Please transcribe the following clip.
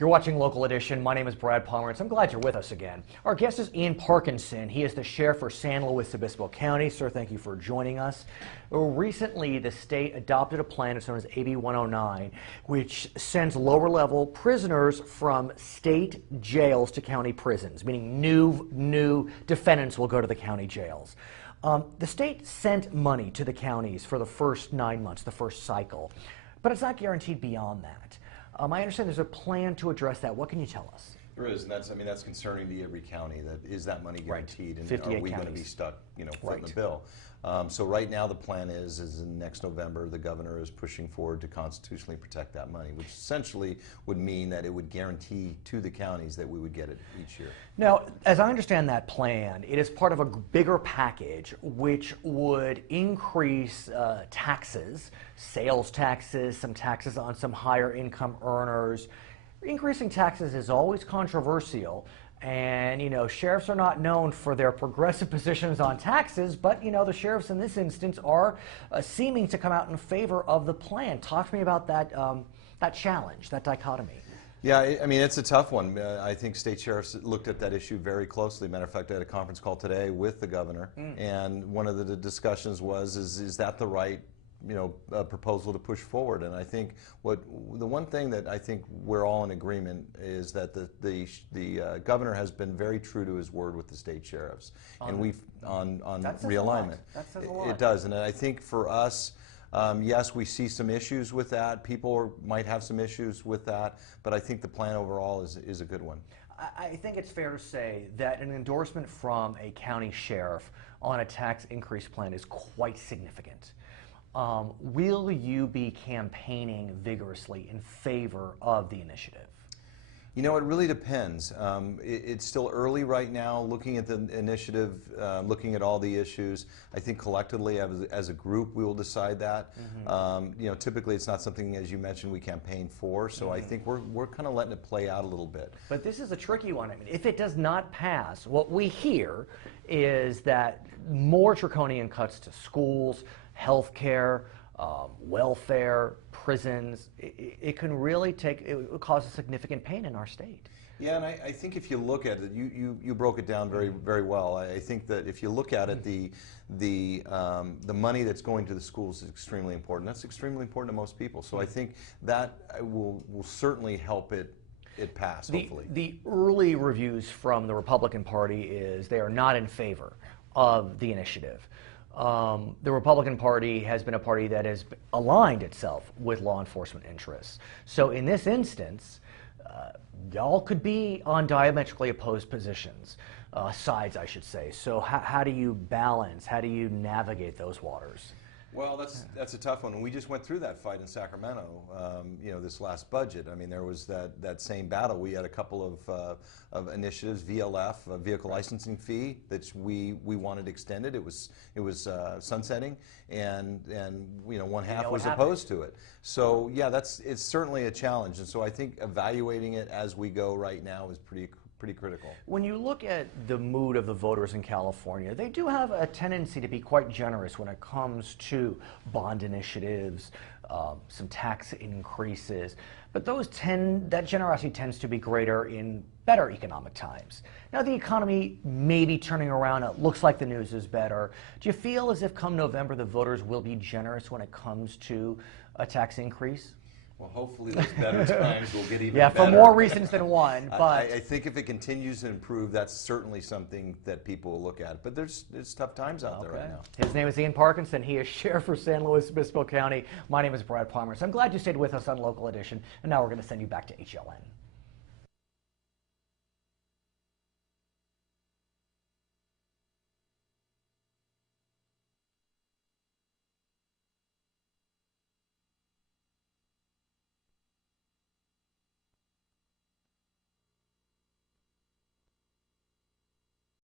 You're watching Local Edition. My name is Brad Pomerantz. I'm glad you're with us again. Our guest is Ian Parkinson. He is the sheriff for San Luis Obispo County. Sir, thank you for joining us. Recently, the state adopted a plan that's known as AB 109, which sends lower-level prisoners from state jails to county prisons, meaning new defendants will go to the county jails. The state sent money to the counties for the first 9 months, the first cycle, but it's not guaranteed beyond that. I understand there's a plan to address that. What can you tell us? There is, and that's concerning to every county. That is that money guaranteed, right. and are we going to be stuck, footing the bill? So right now the plan is in next November the governor is pushing forward to constitutionally protect that money, which essentially would mean that it would guarantee to the counties that we would get it each year. Now, as I understand that plan, it is part of a bigger package which would increase taxes, sales taxes, some taxes on some higher income earners. Increasing taxes is always controversial, and sheriffs are not known for their progressive positions on taxes, but the sheriffs in this instance are seeming to come out in favor of the plan. Talk to me about that that challenge, that dichotomy. Yeah, I mean, it's a tough one. I think state sheriffs looked at that issue very closely. Matter of fact, I had a conference call today with the governor, and one of the discussions was, is that the right proposal to push forward? And I think the one thing that I think we're all in agreement is that the governor has been very true to his word with the state sheriffs, and we've on realignment. That says a lot. It does, and I think for us, yes, we see some issues with that. People might have some issues with that, but I think the plan overall is a good one. I think it's fair to say that an endorsement from a county sheriff on a tax increase plan is quite significant. Will you be campaigning vigorously in favor of the initiative? It really depends. It's still early right now looking at the initiative, looking at all the issues. I think collectively as a group we will decide that. Typically it's not something, as you mentioned, we campaign for, so I think we're kind of letting it play out a little bit. But this is a tricky one. I mean, if it does not pass, what we hear is that more draconian cuts to schools, health care, welfare, prisons, it can really it would cause a significant pain in our state. Yeah, and I think if you look at it, you broke it down very well. I think that if you look at it, the money that's going to the schools is extremely important. That's extremely important to most people. So I think that will certainly help it pass, hopefully. The early reviews from the Republican Party is they are not in favor of the initiative. The Republican Party has been a party that has aligned itself with law enforcement interests. So in this instance, y'all could be on diametrically opposed positions, sides I should say. So how do you balance, how do you navigate those waters? Well, that's a tough one. We just went through that fight in Sacramento, this last budget. I mean, there was that same battle. We had a couple of initiatives, VLF, a vehicle licensing fee, that we wanted extended. It was sunsetting, and one half was opposed to it. So yeah, it's certainly a challenge, and so I think evaluating it as we go right now is pretty critical. When you look at the mood of the voters in California, they do have a tendency to be quite generous when it comes to bond initiatives, some tax increases, but that generosity tends to be greater in better economic times. Now the economy may be turning around, it looks like the news is better. Do you feel as if come November the voters will be generous when it comes to a tax increase? Well, hopefully those better times will get even better. Yeah, for more reasons than one. But I think if it continues to improve, that's certainly something that people will look at. But there's tough times out there right now. His name is Ian Parkinson. He is sheriff for San Luis Obispo County. My name is Brad Pomerantz. I'm glad you stayed with us on Local Edition, and now we're going to send you back to HLN.